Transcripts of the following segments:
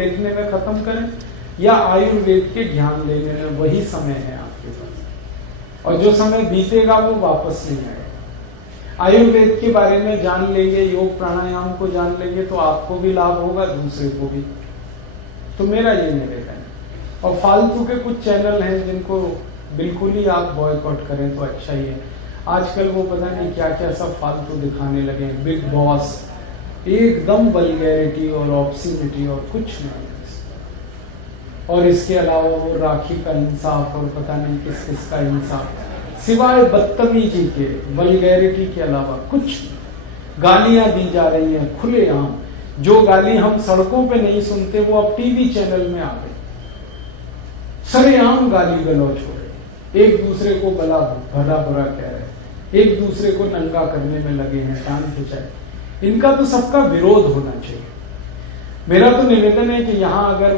देखने में खत्म करें या आयुर्वेद के ज्ञान लेने में, वही समय है आपके पास। और जो समय बीतेगा वो वापस नहीं आएगा। आयुर्वेद के बारे में जान लेंगे, योग प्राणायाम को जान लेंगे तो आपको भी लाभ होगा, दूसरे को भी। तो मेरा ये निवेदन है। और फालतू के कुछ चैनल हैं जिनको बिल्कुल ही आप बॉयकॉट करें तो अच्छा ही है। आजकल वो पता नहीं क्या क्या सब फालतू दिखाने लगे हैं। बिग बॉस एकदम वल्गैरिटी और ऑब्सीनिटी और कुछ नहीं। और इसके अलावा वो राखी का इंसाफ और पता नहीं किस किस का इंसाफ, सिवाय बदतमीजी के, वल्गैरिटी के अलावा कुछ नहीं। गालियां दी जा रही हैं खुलेआम। जो गाली हम सड़कों पे नहीं सुनते वो अब टीवी चैनल में आ गई। सरेआम गाली गलौज हो रही, एक दूसरे को भला बुरा कह रहे हैं, एक दूसरे को नंगा करने में लगे हैं, टांग खिंचाए। इनका तो सबका विरोध होना चाहिए। मेरा तो निवेदन है कि यहां अगर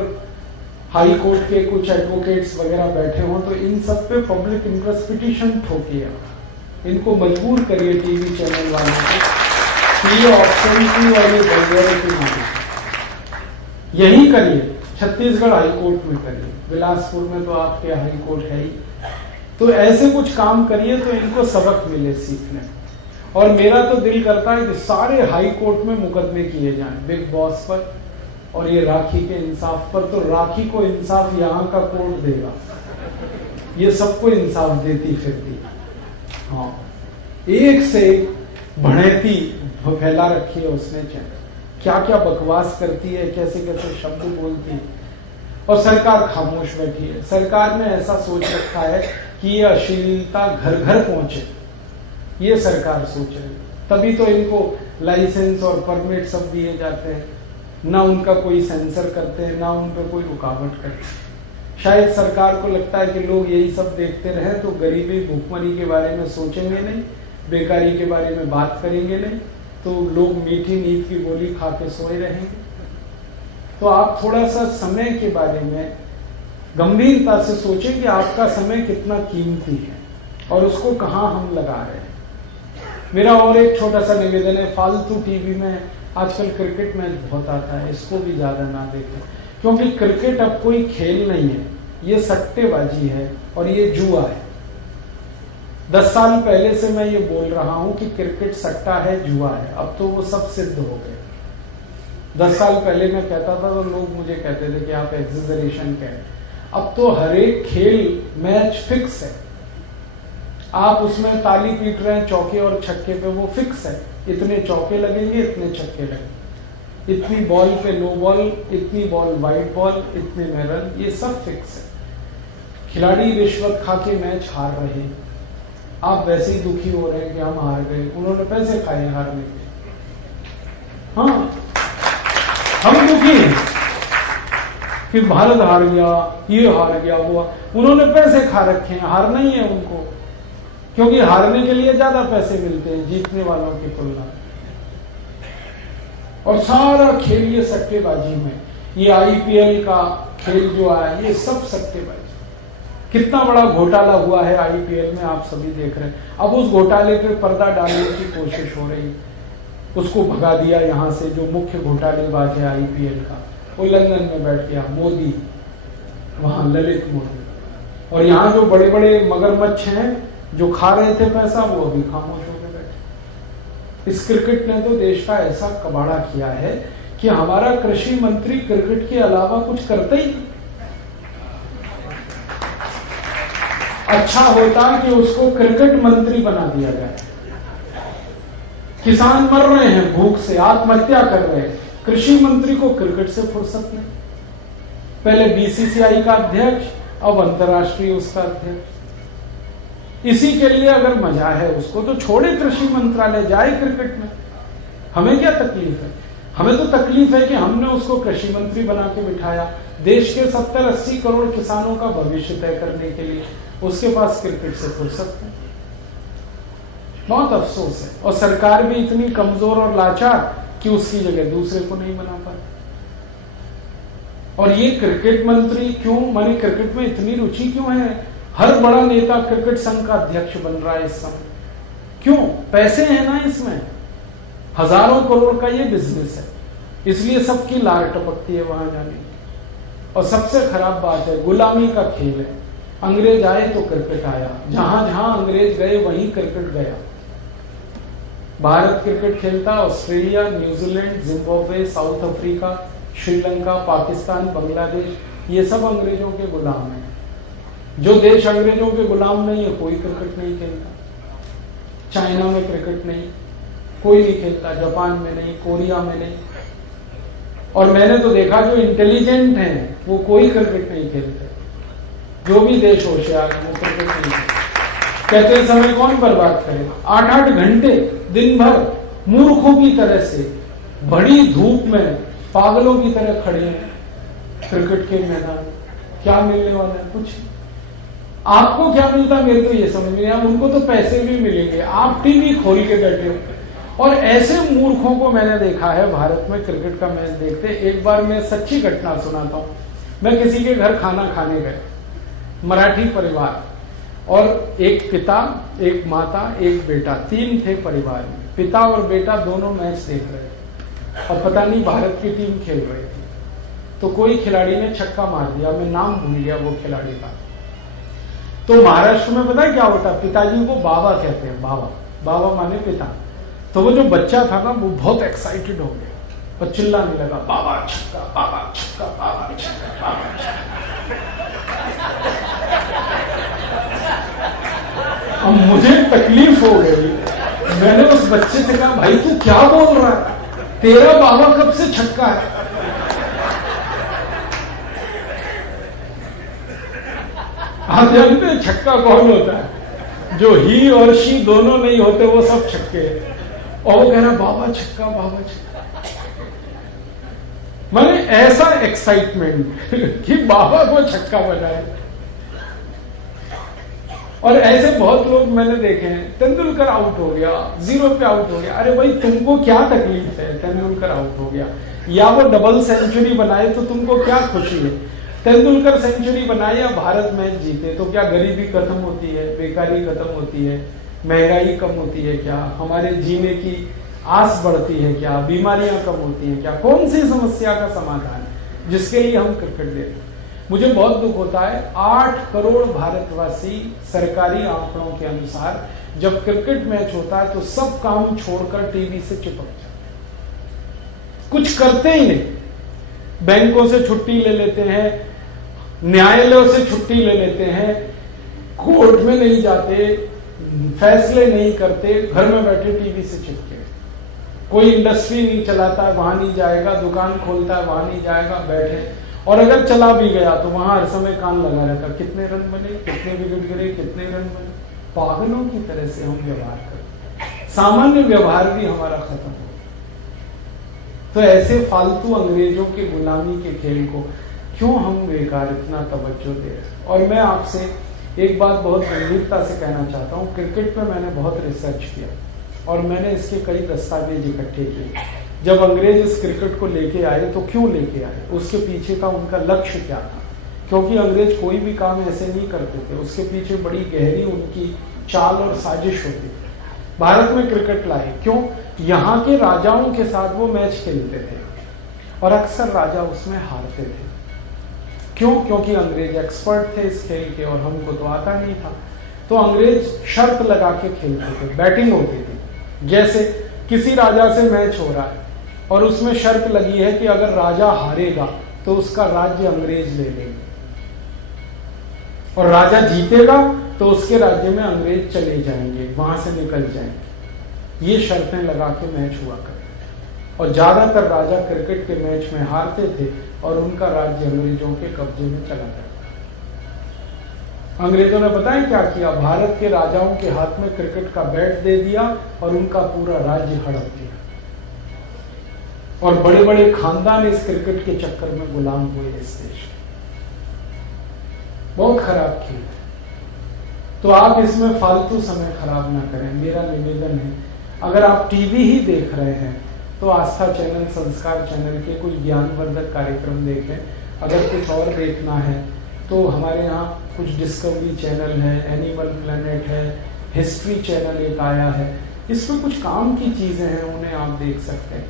हाई कोर्ट के कुछ एडवोकेट्स वगैरह बैठे हों तो इन सब पे पब्लिक इंटरेस्ट पिटीशन ठोकिए, इनको मजबूर करिए टीवी चैनल वालों को, ये ऑप्शन की और ये वल्गैरिटी नहीं, यही करिए। छत्तीसगढ़ हाई कोर्ट में करिए, बिलासपुर में तो आपके हाई कोर्ट है ही। तो ऐसे कुछ काम करिए तो इनको सबक मिले सीखने। और मेरा तो दिल करता है कि सारे हाई कोर्ट में मुकदमे किए जाएं, बिग बॉस पर और ये राखी के इंसाफ पर। तो राखी को इंसाफ यहाँ का कोर्ट देगा, ये सबको इंसाफ देती फिरती। हाँ, एक से एक भड़ेती फैला रखी है उसने, क्या क्या बकवास करती है, कैसे कैसे शब्द बोलती है, और सरकार खामोश बैठी है। सरकार ने ऐसा सोच रखा है कि ये अश्लीलता घर घर पहुंचे, ये सरकार सोच रही है। तभी तो इनको लाइसेंस और परमिट सब दिए जाते हैं, ना उनका कोई सेंसर करते हैं, ना उन पर कोई रुकावट करते हैं। शायद सरकार को लगता है कि लोग यही सब देखते रहे तो गरीबी भूखमरी के बारे में सोचेंगे नहीं, बेकारी के बारे में बात करेंगे नहीं, तो लोग मीठी नींद की गोली खा के सोए रहेंगे। तो आप थोड़ा सा समय के बारे में गंभीरता से सोचें कि आपका समय कितना कीमती है और उसको कहां हम लगा रहे हैं। मेरा और एक छोटा सा निवेदन है, फालतू टीवी में आजकल क्रिकेट मैच बहुत आता है, इसको भी ज्यादा ना देखें, क्योंकि क्रिकेट अब कोई खेल नहीं है, ये सट्टेबाजी है और ये जुआ है। 10 साल पहले से मैं ये बोल रहा हूं कि क्रिकेट सट्टा है, जुआ है, अब तो वो सब सिद्ध हो गए। 10 साल पहले मैं कहता था तो लोग मुझे कहते थे कि आप एग्जेजरेशन कह रहे हैं। अब तो हर एक खेल मैच फिक्स है, आप उसमें ताली पीट रहे हैं चौके और छक्के पे, वो फिक्स है, इतने चौके लगेंगे, इतने छक्के लगेंगे, इतनी बॉल पे नो बॉल, इतनी बॉल वाइड बॉल, इतने में रन, ये सब फिक्स है। खिलाड़ी रिश्वत खा के मैच हार रहे हैं, आप वैसे ही दुखी हो रहे हैं कि हम हार गए, उन्होंने पैसे खाए हारने के। हाँ, हम दुखी हैं कि भारत हार गया, ये हार गया, वो, उन्होंने पैसे खा रखे हैं, हारना ही है उनको, क्योंकि हारने के लिए ज्यादा पैसे मिलते हैं जीतने वालों की तुलना। और सारा खेल ये सट्टेबाजी में, ये आईपीएल का खेल जो आया ये सब सट्टेबाजी। कितना बड़ा घोटाला हुआ है आईपीएल में, आप सभी देख रहे हैं। अब उस घोटाले पे पर्दा डालने की कोशिश हो रही है, उसको भगा दिया यहां से, जो मुख्य घोटालेबाज है आईपीएल का, वो लंदन में बैठ गया, मोदी, वहां ललित मोदी। और यहां जो बड़े बड़े मगरमच्छ हैं जो खा रहे थे पैसा, वो अभी खामोश होकर बैठे। इस क्रिकेट ने तो देश का ऐसा कबाड़ा किया है कि हमारा कृषि मंत्री क्रिकेट के अलावा कुछ करता ही नहीं। अच्छा होता कि उसको क्रिकेट मंत्री बना दिया जाए। किसान मर रहे हैं भूख से, आत्महत्या कर रहे हैं, कृषि मंत्री को क्रिकेट से फुर्सत नहीं। पहले बीसीसीआई का अध्यक्ष, अब अंतर्राष्ट्रीय उसका अध्यक्ष। इसी के लिए अगर मजा है उसको तो छोड़े कृषि मंत्रालय, जाए क्रिकेट में। हमें क्या तकलीफ है? हमें तो तकलीफ है कि हमने उसको कृषि मंत्री बना के बिठाया, देश के 70-80 करोड़ किसानों का भविष्य तय करने के लिए। उसके पास क्रिकेट से फुर्सत है। बहुत अफसोस है। और सरकार भी इतनी कमजोर और लाचार कि उसकी जगह दूसरे को नहीं बना पाए। और ये क्रिकेट मंत्री क्यों, माने क्रिकेट में इतनी रुचि क्यों है? हर बड़ा नेता क्रिकेट संघ का अध्यक्ष बन रहा है इस समय। क्यों? पैसे हैं ना इसमें, हजारों करोड़ का ये बिजनेस है। इसलिए सबकी लार टपकती है वहां जाने की। और सबसे खराब बात है, गुलामी का खेल है। अंग्रेज आए तो क्रिकेट आया, जहां जहां अंग्रेज गए वहीं क्रिकेट गया। भारत क्रिकेट खेलता, Australia, New Zealand, Zimbabwe, south Africa, Sri Lanka, Pakistan, Bangladesh, ये सब अंग्रेजों के गुलाम हैं। जो देश अंग्रेजों के गुलाम नहीं है, कोई क्रिकेट नहीं खेलता। चाइना में क्रिकेट नहीं, कोई नहीं खेलता, जापान में नहीं, कोरिया में नहीं। और मैंने तो देखा जो इंटेलिजेंट हैं वो कोई क्रिकेट नहीं खेलते। जो भी देश होशियार है वो क्रिकेट नहीं खेलते। कहते हैं समय कौन बर्बाद करे, 8-8 घंटे दिन भर मूर्खों की तरह से बड़ी धूप में पागलों की तरह खड़े हैं क्रिकेट के मैदान। क्या मिलने वाला है? कुछ। आपको क्या मिलता मेरे को ये समझ नहीं आया। उनको तो पैसे भी मिलेंगे, आप टीवी खोल के बैठे हो। और ऐसे मूर्खों को मैंने देखा है भारत में क्रिकेट का मैच देखते। एक बार मैं सच्ची घटना सुनाता हूं। मैं किसी के घर खाना खाने गया, मराठी परिवार, और एक पिता, एक माता, एक बेटा, 3 थे परिवार में। पिता और बेटा दोनों मैच देख रहे थे और पता नहीं भारत की टीम खेल रही थी। तो कोई खिलाड़ी ने छक्का मार दिया, मैं नाम भूल गया वो खिलाड़ी का। तो महाराष्ट्र में पता है क्या होता है, पिताजी को बाबा कहते हैं, बाबा, बाबा माने पिता। तो वो जो बच्चा था ना वो बहुत एक्साइटेड हो गया और चिल्लाने लगा, बाबा छक्का, बाबा छक्का, बाबा छक्का, बाबा छक्का। अब मुझे तकलीफ हो गई। मैंने उस बच्चे से कहा, भाई तू क्या बोल रहा है, तेरा बाबा कब से छक्का है? आप जानते हैं छक्का कौन होता है? जो ही और शी दोनों नहीं होते वो सब छक्के हैं। और वो कह रहा बाबा छक्का, बाबा छक्का। मैंने ऐसा एक्साइटमेंट कि बाबा को छक्का बजाए। और ऐसे बहुत लोग मैंने देखे हैं, तेंदुलकर आउट हो गया, 0 पे आउट हो गया। अरे भाई तुमको क्या तकलीफ है, तेंदुलकर आउट हो गया या वो डबल सेंचुरी बनाए तो तुमको क्या खुशी है? तेंदुलकर सेंचुरी बनाए या भारत मैच जीते तो क्या गरीबी खत्म होती है, बेकारी खत्म होती है, महंगाई कम होती है क्या, हमारे जीने की आस बढ़ती है क्या, बीमारियां कम होती हैं क्या? कौन सी समस्या का समाधान है जिसके लिए हम क्रिकेट देखते हैं? मुझे बहुत दुख होता है, 8 करोड़ भारतवासी सरकारी आंकड़ों के अनुसार जब क्रिकेट मैच होता है तो सब काम छोड़कर टीवी से चिपक जाते हैं, कुछ करते ही नहीं। बैंकों से छुट्टी ले लेते हैं, न्यायालयों से छुट्टी ले लेते हैं, कोर्ट में नहीं जाते, फैसले नहीं करते, घर में बैठे टीवी से चिपके। कोई इंडस्ट्री नहीं चलाता है वहां नहीं जाएगा, दुकान खोलता है वहां नहीं जाएगा, बैठे। और अगर चला भी गया तो वहां हर समय कान लगा रहता, कितने रन बने, कितने विकेट गिरे, कितने रन बने। पागलों की तरह से हम व्यवहार करते, सामान्य व्यवहार भी हमारा खत्म हो। तो ऐसे फालतू अंग्रेजों की गुलामी के खेल को क्यों हम बेकार इतना तवज्जो दे रहे? और मैं आपसे एक बात बहुत गंभीरता से कहना चाहता हूं, क्रिकेट पर मैंने बहुत रिसर्च किया और मैंने इसके कई दस्तावेज इकट्ठे किए। जब अंग्रेज इस क्रिकेट को लेके आए तो क्यों लेके आए, उसके पीछे का उनका लक्ष्य क्या था? क्योंकि अंग्रेज कोई भी काम ऐसे नहीं करते थे, उसके पीछे बड़ी गहरी उनकी चाल और साजिश होती थी। भारत में क्रिकेट लाए क्यों? यहां के राजाओं के साथ वो मैच खेलते थे और अक्सर राजा उसमें हारते थे। क्यों? क्योंकि अंग्रेज एक्सपर्ट थे इस खेल के और हमको तो आता नहीं था। तो अंग्रेज शर्त लगा के खेलते थे, बैटिंग होती थी। जैसे किसी राजा से मैच हो रहा है और उसमें शर्त लगी है कि अगर राजा हारेगा तो उसका राज्य अंग्रेज ले लेंगे, और राजा जीतेगा तो उसके राज्य में अंग्रेज चले जाएंगे, वहां से निकल जाएंगे। ये शर्तें लगा के मैच हुआ करते थे और ज्यादातर राजा क्रिकेट के मैच में हारते थे और उनका राज्य अंग्रेजों के कब्जे में चला जाता। अंग्रेजों ने पता है क्या किया? भारत के राजाओं के हाथ में क्रिकेट का बैट दे दिया और उनका पूरा राज्य हड़प दिया, और बड़े बड़े खानदान इस क्रिकेट के चक्कर में गुलाम हुए इस देश में। बहुत खराब खेल है। तो आप इसमें फालतू समय खराब ना करें, मेरा निवेदन है। अगर आप टीवी ही देख रहे हैं तो आस्था चैनल, संस्कार चैनल के कोई ज्ञानवर्धक कार्यक्रम देखें। अगर कुछ और देखना है तो हमारे यहाँ कुछ डिस्कवरी चैनल है, एनिमल प्लेनेट है, हिस्ट्री चैनल एक आया है, इसमें कुछ काम की चीजें हैं, उन्हें आप देख सकते हैं।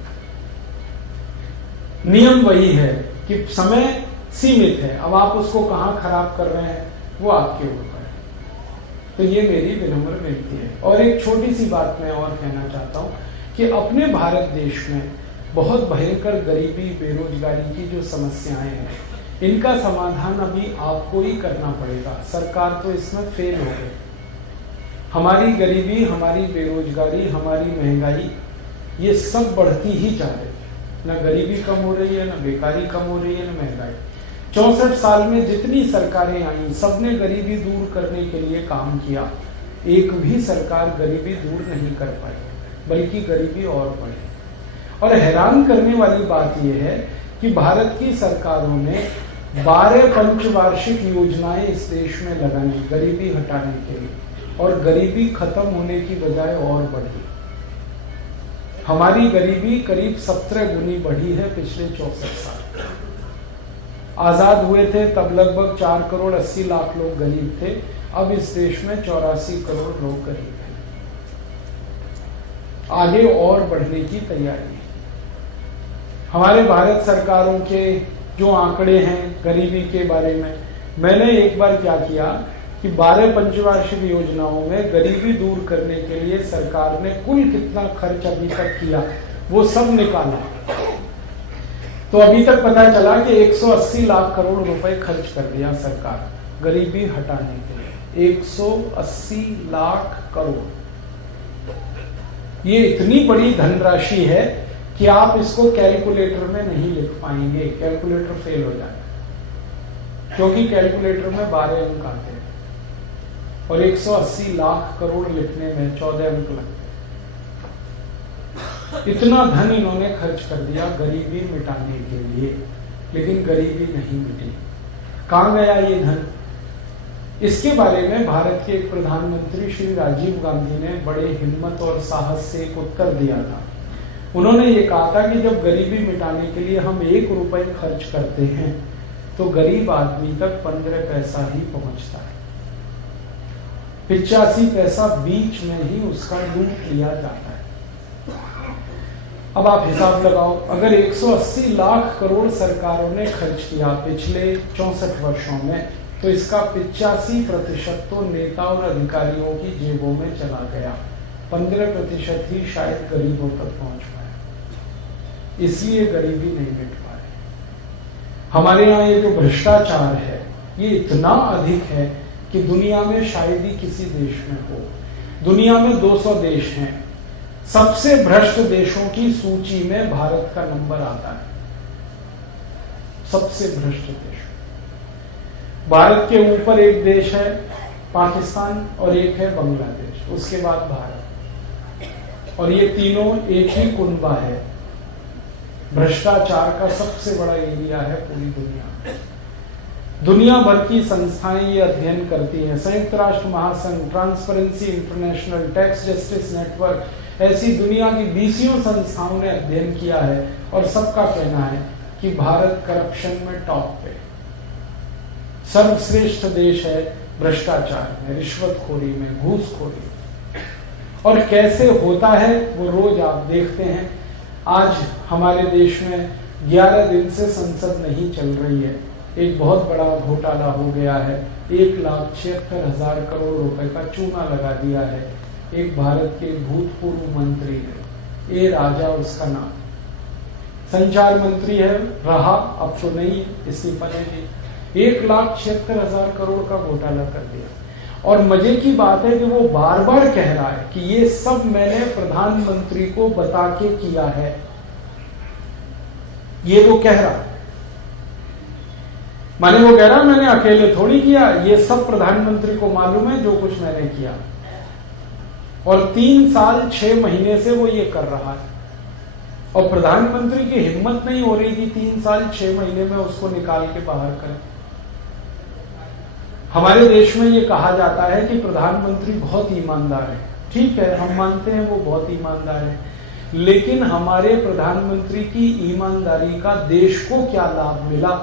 नियम वही है कि समय सीमित है, अब आप उसको कहां खराब कर रहे हैं वो आपके ऊपर है। तो ये मेरी विनम्र विनती है। और एक छोटी सी बात मैं और कहना चाहता हूं कि अपने भारत देश में बहुत भयंकर गरीबी, बेरोजगारी की जो समस्याएं हैं, इनका समाधान अभी आपको ही करना पड़ेगा। सरकार तो इसमें फेल हो गई। हमारी गरीबी, हमारी बेरोजगारी, हमारी महंगाई, ये सब बढ़ती ही जा रही है। न गरीबी कम हो रही है, न बेकारी कम हो रही है, न महंगाई। 64 साल में जितनी सरकारें आई, सबने गरीबी दूर करने के लिए काम किया। एक भी सरकार गरीबी दूर नहीं कर पाई, बल्कि गरीबी और बढ़ी। और हैरान करने वाली बात यह है कि भारत की सरकारों ने 12 पंचवार्षिक योजनाएं इस देश में लगाई गरीबी हटाने के लिए, और गरीबी खत्म होने की बजाय और बढ़ी। हमारी गरीबी करीब 17 गुनी बढ़ी है पिछले 64 साल। आजाद हुए थे तब लगभग 4 करोड़ 80 लाख लोग गरीब थे, अब इस देश में 84 करोड़ लोग गरीब हैं। आगे और बढ़ने की तैयारी है। हमारे भारत सरकारों के जो आंकड़े हैं गरीबी के बारे में, मैंने एक बार क्या किया कि 12 पंचवार्षिक योजनाओं में गरीबी दूर करने के लिए सरकार ने कुल कितना खर्च अभी तक किया वो सब निकाला। तो अभी तक पता चला कि 180 लाख करोड़ रुपए खर्च कर दिया सरकार गरीबी हटाने के लिए। 180 लाख करोड़, ये इतनी बड़ी धनराशि है कि आप इसको कैलकुलेटर में नहीं लिख पाएंगे, कैलकुलेटर फेल हो जाएगा, क्योंकि कैलकुलेटर में 12 अंक आते हैं और 180 लाख करोड़ लिखने में 14 अंक लगते हैं। इतना धन इन्होंने खर्च कर दिया गरीबी मिटाने के लिए, लेकिन गरीबी नहीं मिटी। कहां गया ये धन? इसके बारे में भारत के एक प्रधानमंत्री श्री राजीव गांधी ने बड़े हिम्मत और साहस से एक उत्तर दिया था। उन्होंने ये कहा था कि जब गरीबी मिटाने के लिए हम 1 रुपए खर्च करते हैं तो गरीब आदमी तक 15 पैसा ही पहुंचता है। 85 पैसा बीच में ही उसका लूट लिया जाता है। अब आप हिसाब लगाओ, अगर 180 लाख करोड़ सरकारों ने खर्च किया पिछले 64 वर्षों में, तो इसका 85% तो नेता और अधिकारियों की जेबों में चला गया। 15% ही शायद गरीबों तक पहुंच पाए, इसलिए गरीबी नहीं मिट पा रही। हमारे यहाँ ये जो भ्रष्टाचार है ये इतना अधिक है कि दुनिया में शायद ही किसी देश में हो। दुनिया में 200 देश हैं, सबसे भ्रष्ट देशों की सूची में भारत का नंबर आता है, सबसे भ्रष्ट देश। भारत के ऊपर एक देश है पाकिस्तान और एक है बांग्लादेश, उसके बाद भारत, और ये तीनों एक ही कुनबा है। भ्रष्टाचार का सबसे बड़ा एरिया है पूरी दुनिया में। दुनिया भर की संस्थाएं ये अध्ययन करती हैं, संयुक्त राष्ट्र महासंघ, transparency international, tax justice network, ऐसी दुनिया की 20 संस्थाओं ने अध्ययन किया है और सबका कहना है कि भारत करप्शन में टॉप पे, सर्वश्रेष्ठ देश है भ्रष्टाचार में, रिश्वतखोरी में, घूसखोरी। और कैसे होता है वो रोज आप देखते हैं। आज हमारे देश में 11 दिन से संसद नहीं चल रही है, एक बहुत बड़ा घोटाला हो गया है। 1,76,000 करोड़ रुपए का चूना लगा दिया है एक भारत के भूतपूर्व मंत्री ने, ए राजा उसका नाम, संचार मंत्री है, रहा अब तो नहीं, इस्तीफा ने दी। 1,76,000 करोड़ का घोटाला कर दिया। और मजे की बात है कि वो बार बार कह रहा है कि ये सब मैंने प्रधानमंत्री को बता के किया है, ये वो कह रहा है। माने वो कह रहा मैंने अकेले थोड़ी किया, ये सब प्रधानमंत्री को मालूम है जो कुछ मैंने किया। और 3 साल 6 महीने से वो ये कर रहा है, और प्रधानमंत्री की हिम्मत नहीं हो रही थी 3 साल 6 महीने में उसको निकाल के बाहर करें। हमारे देश में ये कहा जाता है कि प्रधानमंत्री बहुत ईमानदार है। ठीक है, हम मानते हैं वो बहुत ईमानदार है, लेकिन हमारे प्रधानमंत्री की ईमानदारी का देश को क्या लाभ मिला?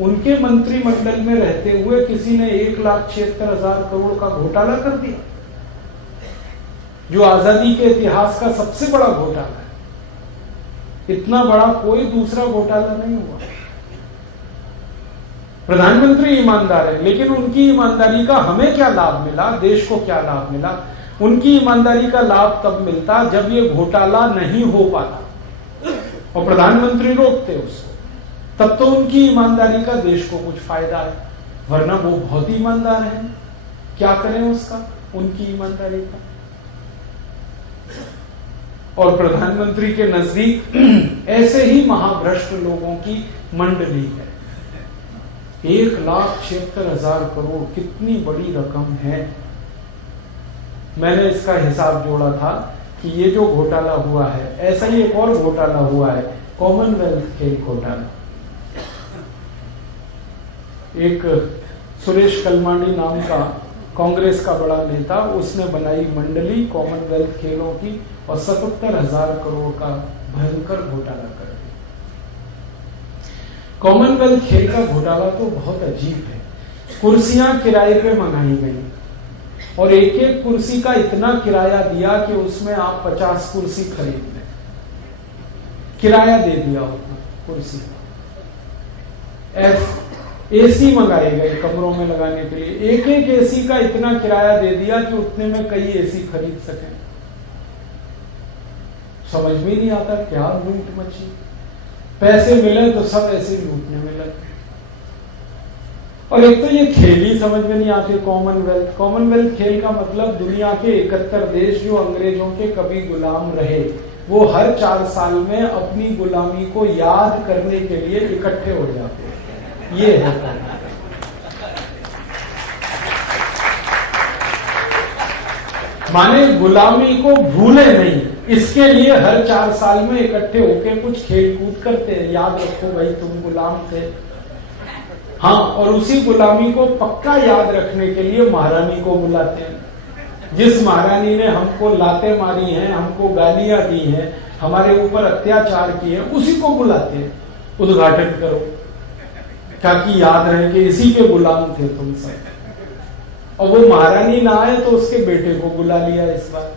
उनके मंत्रिमंडल में रहते हुए किसी ने 1,76,000 करोड़ का घोटाला कर दिया, जो आजादी के इतिहास का सबसे बड़ा घोटाला है। इतना बड़ा कोई दूसरा घोटाला नहीं हुआ। प्रधानमंत्री ईमानदार है, लेकिन उनकी ईमानदारी का हमें क्या लाभ मिला, देश को क्या लाभ मिला? उनकी ईमानदारी का लाभ तब मिलता जब ये घोटाला नहीं हो पाता और प्रधानमंत्री रोकते उसको, तब तो उनकी ईमानदारी का देश को कुछ फायदा है। वरना वो बहुत ईमानदार हैं, क्या करें उसका, उनकी ईमानदारी का। और प्रधानमंत्री के नजदीक ऐसे ही महाभ्रष्ट लोगों की मंडली है। 1,76,000 करोड़ कितनी बड़ी रकम है। मैंने इसका हिसाब जोड़ा था कि ये जो घोटाला हुआ है, ऐसा ही एक और घोटाला हुआ है, कॉमनवेल्थ खेल घोटाला। एक सुरेश कलमाडी नाम का कांग्रेस का बड़ा नेता, उसने बनाई मंडली कॉमनवेल्थ खेलों की और 77,000 करोड़ का भयंकर घोटाला कर दिया। कॉमनवेल्थ खेल का घोटाला तो बहुत अजीब है। कुर्सियां किराए पे मंगाई गई और एक एक कुर्सी का इतना किराया दिया कि उसमें आप 50 कुर्सी खरीद लें, किराया दे दिया उतना कुर्सी। एसी मंगाए गए कमरों में लगाने के लिए, एक एक एसी का इतना किराया दे दिया कि उतने में कई एसी खरीद सकें। समझ में नहीं आता क्या लूट मची। पैसे मिले तो सब ऐसे लूटने में लगे। और एक तो ये खेल ही समझ में नहीं आती। कॉमनवेल्थ खेल का मतलब दुनिया के 71 देश जो अंग्रेजों के कभी गुलाम रहे, वो हर 4 साल में अपनी गुलामी को याद करने के लिए इकट्ठे हो जाते हैं। ये है माने गुलामी को भूले नहीं, इसके लिए हर 4 साल में इकट्ठे होकर कुछ खेल कूद करते हैं। याद रखो भाई तुम गुलाम थे। हाँ, और उसी गुलामी को पक्का याद रखने के लिए महारानी को बुलाते हैं। जिस महारानी ने हमको लातें मारी हैं, हमको गालियां दी हैं, हमारे ऊपर अत्याचार किए हैं, उसी को बुलाते हैं। उद्घाटन करो ताकि याद रहे कि इसी के गुलाम थे तुम सब। और वो महारानी ना आए तो उसके बेटे को बुला लिया इस बार,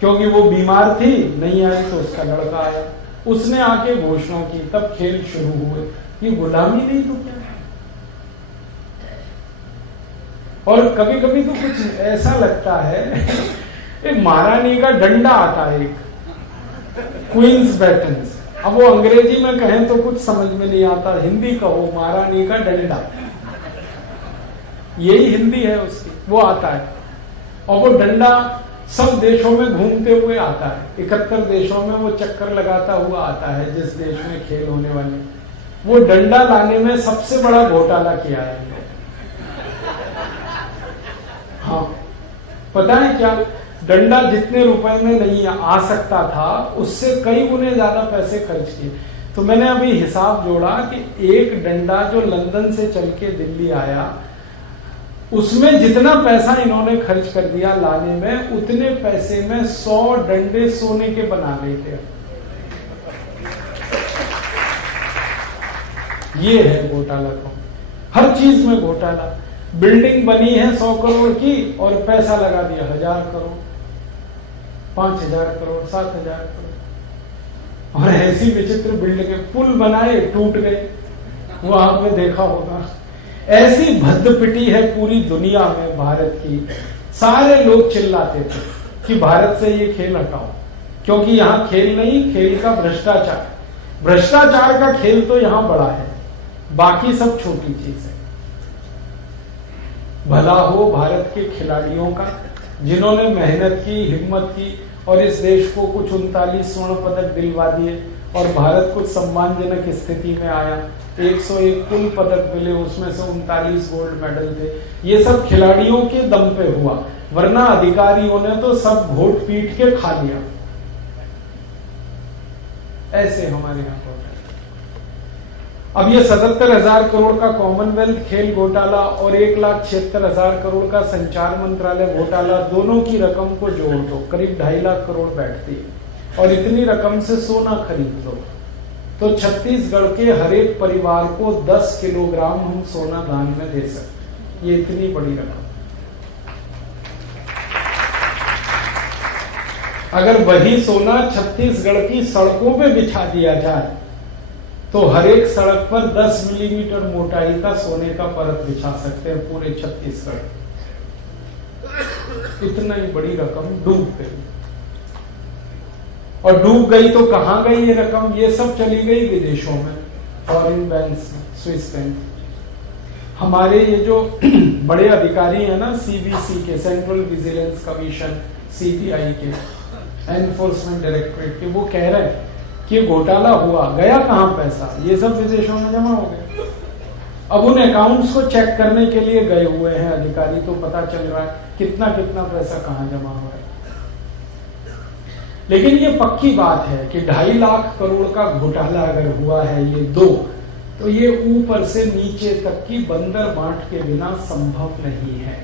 क्योंकि वो बीमार थी, नहीं आई तो उसका लड़का आया, उसने आके घोषणा की, तब खेल शुरू हुए। ये गुलामी नहीं तो क्या है? और कभी कभी तो कुछ ऐसा लगता है, एक महारानी का डंडा आता है, एक क्वींस बैटन्स। अब वो अंग्रेजी में कहें तो कुछ समझ में नहीं आता, हिंदी कहो महारानी का डंडा, यही हिंदी है उसकी। वो आता है और वो डंडा सब देशों में घूमते हुए आता है। 71 देशों में वो चक्कर लगाता हुआ आता है, जिस देश में खेल होने वाले। वो डंडा लाने में सबसे बड़ा घोटाला किया है। हाँ, पता है क्या, डंडा जितने रुपए में नहीं आ सकता था, उससे कई गुने ज्यादा पैसे खर्च किए। तो मैंने अभी हिसाब जोड़ा कि एक डंडा जो लंदन से चल के दिल्ली आया, उसमें जितना पैसा इन्होंने खर्च कर दिया लाने में, उतने पैसे में 100 डंडे सोने के बना लेते। ये है घोटाला का। हर चीज में घोटाला। बिल्डिंग बनी है 100 करोड़ की और पैसा लगा दिया 1000 करोड़, 5000 करोड़, 7000 करोड़। और ऐसी विचित्र बिल्डिंगें, पुल बनाए टूट गए, वो आपने देखा होगा। ऐसी भद्दपिटी है पूरी दुनिया में भारत की। सारे लोग चिल्लाते थे कि भारत से ये खेल हटाओ, क्योंकि यहां खेल नहीं, खेल का भ्रष्टाचार। भ्रष्टाचार का खेल तो यहां बड़ा है, बाकी सब छोटी चीज है। भला हो भारत के खिलाड़ियों का, जिन्होंने मेहनत की, हिम्मत की और इस देश को कुछ 39 स्वर्ण पदक दिलवा दिए और भारत कुछ सम्मानजनक स्थिति में आया। 101 कुल पदक मिले, उसमें से 39 गोल्ड मेडल थे। ये सब खिलाड़ियों के दम पे हुआ, वरना अधिकारियों ने तो सब घोट पीट के खा लिया। ऐसे हमारे यहां होता है। अब ये 77,000 करोड़ का कॉमनवेल्थ खेल घोटाला और 1,76,000 करोड़ का संचार मंत्रालय घोटाला, दोनों की रकम को जोड़ दो, करीब 2.5 लाख करोड़ बैठती है। और इतनी रकम से सोना खरीद लो तो छत्तीसगढ़ के हर एक परिवार को 10 किलोग्राम हम सोना दान में दे सकते। ये इतनी बड़ी रकम। अगर वही सोना छत्तीसगढ़ की सड़कों पे बिछा दिया जाए तो हर एक सड़क पर 10 मिलीमीटर मोटाई का सोने का परत बिछा सकते हैं पूरे छत्तीसगढ़। इतना ही बड़ी रकम डूब गई। और डूब गई तो कहां गई ये रकम? ये सब चली गई विदेशों में, फॉरेन बैंक, स्विस बैंक। हमारे ये जो बड़े अधिकारी हैं ना सीबीसी के, सेंट्रल विजिलेंस कमीशन, सीबीआई के, एनफोर्समेंट डायरेक्टरेट के, वो कह रहे हैं कि घोटाला हुआ, गया कहां पैसा? ये सब विदेशों में जमा हो गया। अब उन अकाउंट्स को चेक करने के लिए गए हुए हैं अधिकारी, तो पता चल रहा है कितना कितना पैसा कहां जमा हुआ है। लेकिन ये पक्की बात है कि 2.5 लाख करोड़ का घोटाला अगर हुआ है ये तो ये ऊपर से नीचे तक की बंदर बांट के बिना संभव नहीं है।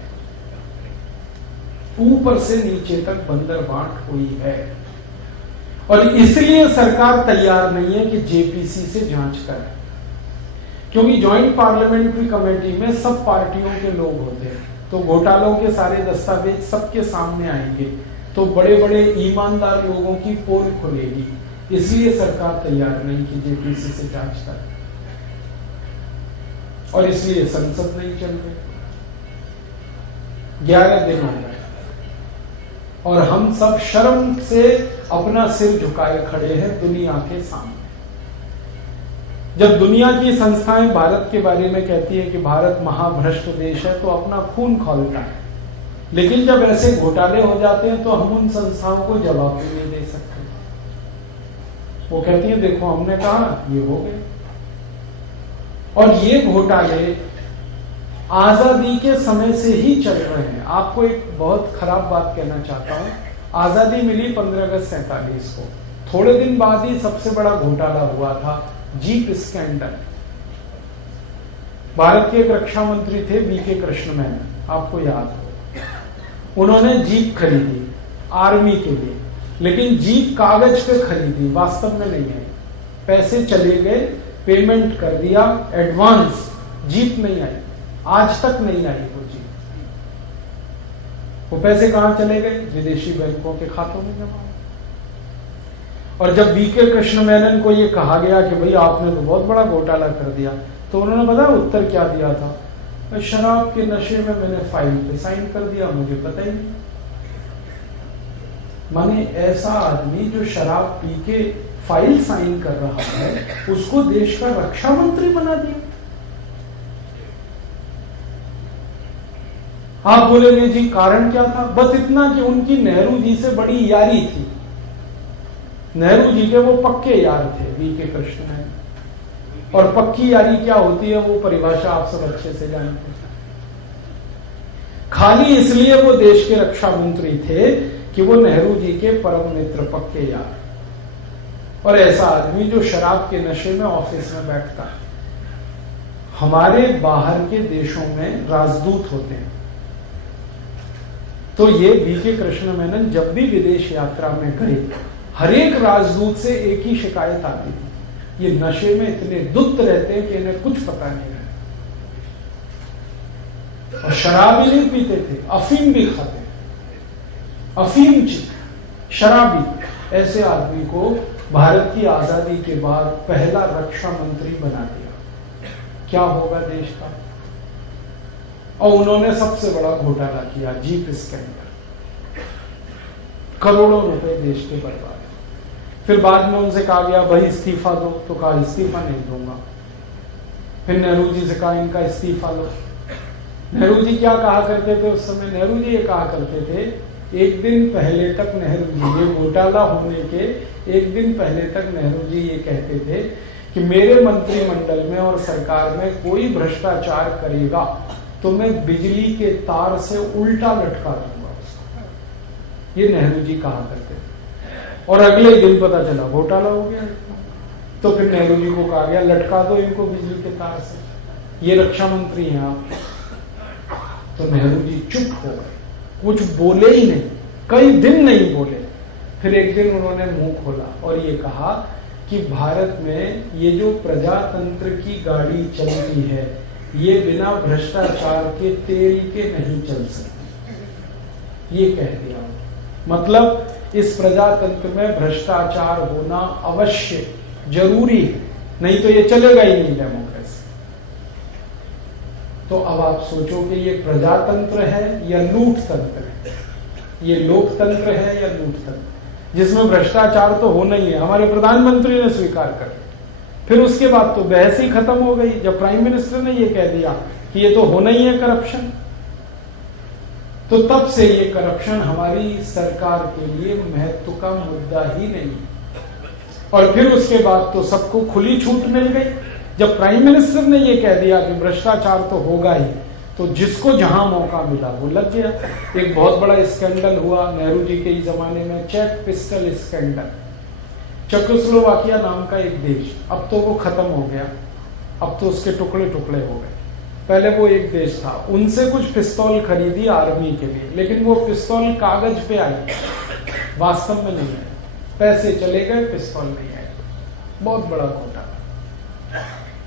ऊपर से नीचे तक बंदर बांट हुई है और इसलिए सरकार तैयार नहीं है कि जेपीसी से जांच करे, क्योंकि ज्वाइंट पार्लियामेंट्री कमेटी में सब पार्टियों के लोग होते हैं, तो घोटालों के सारे दस्तावेज सबके सामने आएंगे, तो बड़े बड़े ईमानदार लोगों की पोल खुलेगी। इसलिए सरकार तैयार नहीं कि जेपीसी से जांच करे और इसलिए संसद नहीं चल रही। 11 दिन हो गए और हम सब शर्म से अपना सिर झुकाए खड़े हैं दुनिया के सामने। जब दुनिया की संस्थाएं भारत के बारे में कहती है कि भारत महाभ्रष्ट देश है, तो अपना खून खौलता है, लेकिन जब ऐसे घोटाले हो जाते हैं तो हम उन संस्थाओं को जवाब भी नहीं दे सकते। वो कहती है देखो हमने कहा ये हो गए। और ये घोटाले आजादी के समय से ही चल रहे हैं। आपको एक बहुत खराब बात कहना चाहता हूं, आजादी मिली 15 अगस्त 47 को, थोड़े दिन बाद ही सबसे बड़ा घोटाला हुआ था, जीप स्कैंडल। भारत के एक रक्षा मंत्री थे वीके कृष्ण मेनन, आपको याद हो, उन्होंने जीप खरीदी आर्मी के लिए, लेकिन जीप कागज पे खरीदी, वास्तव में नहीं आई। पैसे चले गए, पेमेंट कर दिया एडवांस, जीप नहीं आई, आज तक नहीं आई वो जीप। वो पैसे कहां चले गए? विदेशी बैंकों के खातों में जमा। और जब वीके कृष्ण मेनन को ये कहा गया कि भाई आपने तो बहुत बड़ा घोटाला कर दिया, तो उन्होंने पता उत्तर क्या दिया था? शराब के नशे में मैंने फाइल पे साइन कर दिया, मुझे पता ही नहीं। माने ऐसा आदमी जो शराब पी के फाइल साइन कर रहा है, उसको देश का रक्षा मंत्री बना दिया। आप बोलेंगे जी कारण क्या था? बस इतना कि उनकी नेहरू जी से बड़ी यारी थी। नेहरू जी के वो पक्के यार थे वीके कृष्ण में, और पक्की यारी क्या होती है वो परिभाषा आप सब अच्छे से जानते हैं। खाली इसलिए वो देश के रक्षा मंत्री थे कि वो नेहरू जी के परम मित्र, पक्के यार। और ऐसा आदमी जो शराब के नशे में ऑफिस में बैठता है। हमारे बाहर के देशों में राजदूत होते हैं, तो ये वीके कृष्ण मेनन जब भी विदेश यात्रा में गए, हर एक राजदूत से एक ही शिकायत आती थी, ये नशे में इतने दुष्ट रहते हैं कि इन्हें कुछ पता नहीं है। और शराब ही नहीं पीते थे, अफीम भी खाते, अफीम शराबी। ऐसे आदमी को भारत की आजादी के बाद पहला रक्षा मंत्री बना दिया। क्या होगा देश का? और उन्होंने सबसे बड़ा घोटाला किया, जीप स्कैंडल, करोड़ों रुपए देश के बर्बाद। फिर बाद में उनसे कहा गया भाई इस्तीफा दो, तो कहा इस्तीफा नहीं दूंगा। फिर नेहरू जी से कहा इनका इस्तीफा लो। नेहरू जी क्या कहा करते थे उस समय? नेहरू जी ये कहा करते थे, एक दिन पहले तक नेहरू जी, ये घोटाला होने के एक दिन पहले तक नेहरू जी ये कहते थे कि मेरे मंत्रिमंडल में और सरकार में कोई भ्रष्टाचार करेगा तो मैं बिजली के तार से उल्टा लटका दूंगा उसको। ये नेहरू जी कहा करते थे। और अगले दिन पता चला घोटाला हो गया, तो फिर नेहरू जी को कहा गया लटका दो इनको बिजली के तार से, ये रक्षा मंत्री हैं आप। तो नेहरू जी चुप हो गए, कुछ बोले ही नहीं, कई दिन नहीं बोले। फिर एक दिन उन्होंने मुंह खोला और ये कहा कि भारत में ये जो प्रजातंत्र की गाड़ी चलती है, ये बिना भ्रष्टाचार के तेल के नहीं चल सकती। ये कह दिया। मतलब इस प्रजातंत्र में भ्रष्टाचार होना अवश्य जरूरी है, नहीं तो ये चलेगा ही नहीं डेमोक्रेसी। तो अब आप सोचो कि ये प्रजातंत्र है या लूट तंत्र है, ये लोकतंत्र है या लूट तंत्र, जिसमें भ्रष्टाचार तो होना ही है। हमारे प्रधानमंत्री ने स्वीकार कर लिया, फिर उसके बाद तो बहस ही खत्म हो गई जब प्राइम मिनिस्टर ने ये कह दिया कि ये तो होना ही है करप्शन। तो तब से ये करप्शन हमारी सरकार के लिए महत्व का मुद्दा ही नहीं है। और फिर उसके बाद तो सबको खुली छूट मिल गई। जब प्राइम मिनिस्टर ने ये कह दिया कि भ्रष्टाचार तो होगा ही, तो जिसको जहां मौका मिला वो लग गया। एक बहुत बड़ा स्कैंडल हुआ नेहरू जी के ही जमाने में, चेक पिस्टल स्कैंडल। चेकोस्लोवाकिया नाम का एक देश, अब तो वो खत्म हो गया, अब तो उसके टुकड़े टुकड़े हो गए। पहले वो एक देश था, उनसे कुछ पिस्तौल खरीदी आर्मी के लिए, लेकिन वो पिस्तौल कागज पे आई, वास्तव में नहीं आई। पैसे चले गए, पिस्तौल नहीं आई। बहुत बड़ा घोटाला।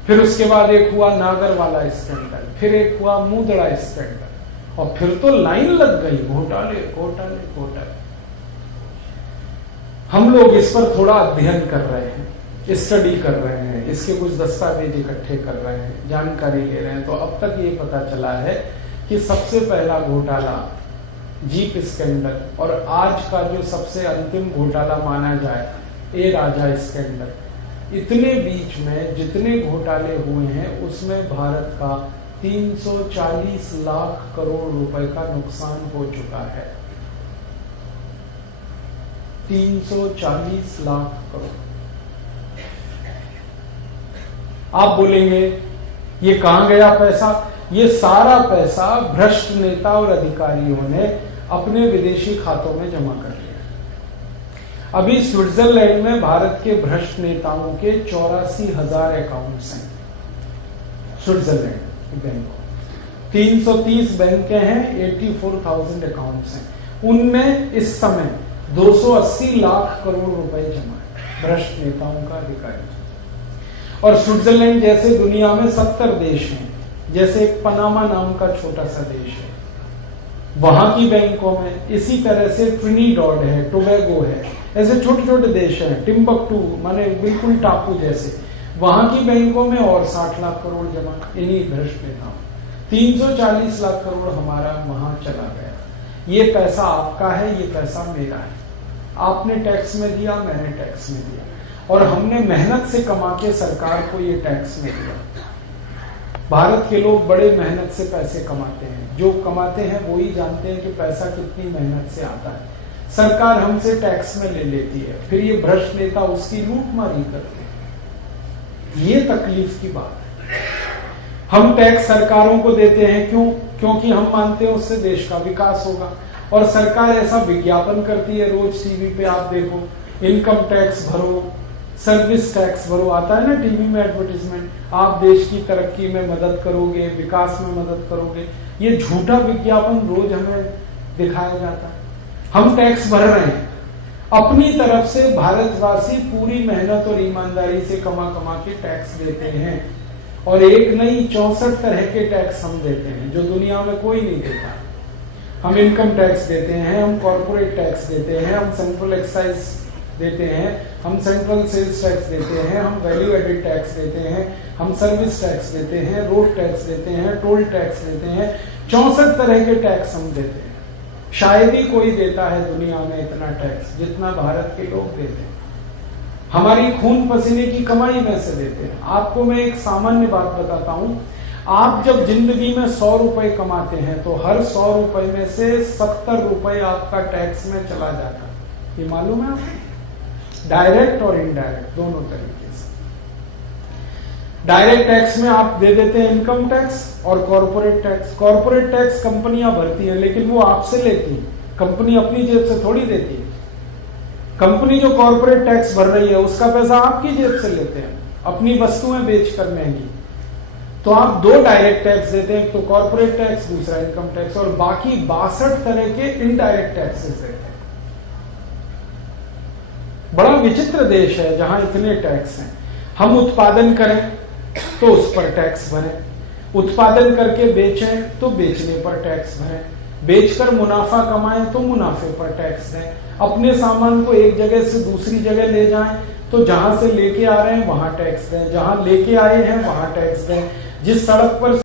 फिर उसके बाद एक हुआ नागर वाला स्कैंडल, फिर एक हुआ मुंदड़ा स्कैंडल, और फिर तो लाइन लग गई, घोटाले घोटाले घोटाले। हम लोग इस पर थोड़ा अध्ययन कर रहे हैं, स्टडी कर रहे हैं, इसके कुछ दस्तावेज इकट्ठे कर रहे हैं, जानकारी ले रहे हैं। तो अब तक ये पता चला है कि सबसे पहला घोटाला जीप स्कैंडल, और आज का जो सबसे अंतिम घोटाला माना जाए ए राजा स्कैंडल, इतने बीच में जितने घोटाले हुए हैं उसमें भारत का 340 लाख करोड़ रुपए का नुकसान हो चुका है। 340 लाख करोड़। आप बोलेंगे ये कहां गया पैसा? ये सारा पैसा भ्रष्ट नेता और अधिकारियों ने अपने विदेशी खातों में जमा कर लिया। अभी स्विट्जरलैंड में भारत के भ्रष्ट नेताओं के 84,000 अकाउंट्स हैं। स्विट्जरलैंड बैंक 330 बैंक हैं, 84,000 अकाउंट्स हैं। उनमें इस समय 280 लाख करोड़ रुपए जमा है भ्रष्ट नेताओं का, अधिकारी। और स्विट्जरलैंड जैसे दुनिया में 70 देश हैं, जैसे एक पनामा नाम का छोटा सा देश है, वहां की बैंकों में इसी तरह से ट्रिनिडाड है, टोबैगो है, ऐसे छोटे छोटे देश हैं, टिम्बकटू माने बिल्कुल टापू जैसे, वहां की बैंकों में और 60 लाख करोड़ जमा इन्हीं भ्रष्ट नेताओं। 340 लाख करोड़ हमारा वहां चला गया। ये पैसा आपका है, ये पैसा मेरा है। आपने टैक्स में दिया, मैंने टैक्स में दिया, और हमने मेहनत से कमा के सरकार को ये टैक्स में दिया। भारत के लोग बड़े मेहनत से पैसे कमाते हैं, जो कमाते हैं वो ही जानते हैं कि पैसा कितनी मेहनत से आता है। सरकार हमसे टैक्स में ले लेती है, फिर ये भ्रष्ट नेता उसकी लूटमारी करते हैं। ये तकलीफ की बात है। हम टैक्स सरकारों को देते हैं, क्यों? क्योंकि हम मानते हैं उससे देश का विकास होगा। और सरकार ऐसा विज्ञापन करती है, रोज टीवी पे आप देखो, इनकम टैक्स भरो, सर्विस टैक्स भरो, आता है ना टीवी में एडवर्टीजमेंट, आप देश की तरक्की में मदद करोगे, विकास में मदद करोगे। ये झूठा विज्ञापन रोज हमें दिखाया जाता है। हम टैक्स भर रहे हैं, अपनी तरफ से भारतवासी पूरी मेहनत और ईमानदारी से कमा कमा के टैक्स देते हैं, और एक नहीं 64 तरह के टैक्स हम देते हैं जो दुनिया में कोई नहीं देता। हम इनकम टैक्स देते हैं, हम कॉर्पोरेट टैक्स देते हैं, हम सेंट्रल एक्साइज देते हैं, हम सेंट्रल सेल्स टैक्स देते हैं, हम वैल्यू एडेड टैक्स देते हैं, हम सर्विस टैक्स देते हैं, रोड टैक्स देते हैं, टोल टैक्स देते हैं। 64 तरह के टैक्स हम देते हैं। शायद ही कोई देता है दुनिया में इतना टैक्स जितना भारत के लोग देते हैं। हमारी खून पसीने की कमाई में से देते हैं। आपको मैं एक सामान्य बात बताता हूं, आप जब जिंदगी में 100 रुपए कमाते हैं तो हर 100 रुपए में से 70 रुपए आपका टैक्स में चला जाता है। ये मालूम है आपको? डायरेक्ट और इनडायरेक्ट दोनों तरीके से। डायरेक्ट टैक्स में आप दे देते हैं इनकम टैक्स और कॉर्पोरेट टैक्स। कॉर्पोरेट टैक्स कंपनियां भरती हैं, लेकिन वो आपसे लेती है, कंपनी अपनी जेब से थोड़ी देती है। कंपनी जो कॉर्पोरेट टैक्स भर रही है उसका पैसा आपकी जेब से लेते हैं, अपनी वस्तुएं बेचकर महंगी। तो आप 2 डायरेक्ट टैक्स देते हैं, एक तो कॉर्पोरेट टैक्स, दूसरा इनकम टैक्स, और बाकी 62 तरह के इनडायरेक्ट टैक्सेस देते हैं। बड़ा विचित्र देश है जहां इतने टैक्स हैं। हम उत्पादन करें तो उस पर टैक्स भरें, उत्पादन करके बेचें तो बेचने पर टैक्स भरें, बेचकर मुनाफा कमाएं तो मुनाफे पर टैक्स दें, अपने सामान को एक जगह से दूसरी जगह ले जाएं तो जहां से लेके आ रहे हैं वहां टैक्स दें, जहां लेके आए हैं वहां टैक्स दें, जिस सड़क पर